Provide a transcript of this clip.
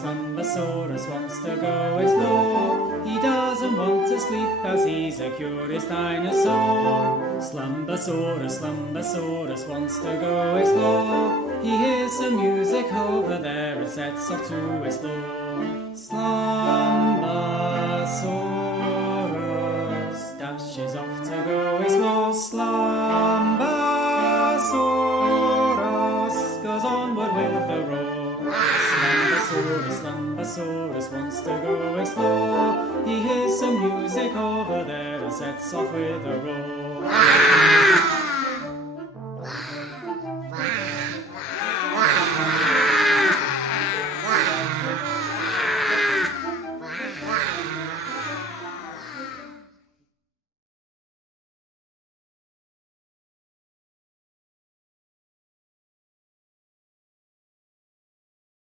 Slumbersaurus wants to go explore. He doesn't want to sleep as he's a curious dinosaur. Slumbersaurus wants to go explore. He hears some music over there and sets off to explore. Slumbersaurus dashes off to go explore. Slumbersaurus goes onward with the roar. Slumbersaurus wants to go explore. He hears some music over there and sets off with a roar.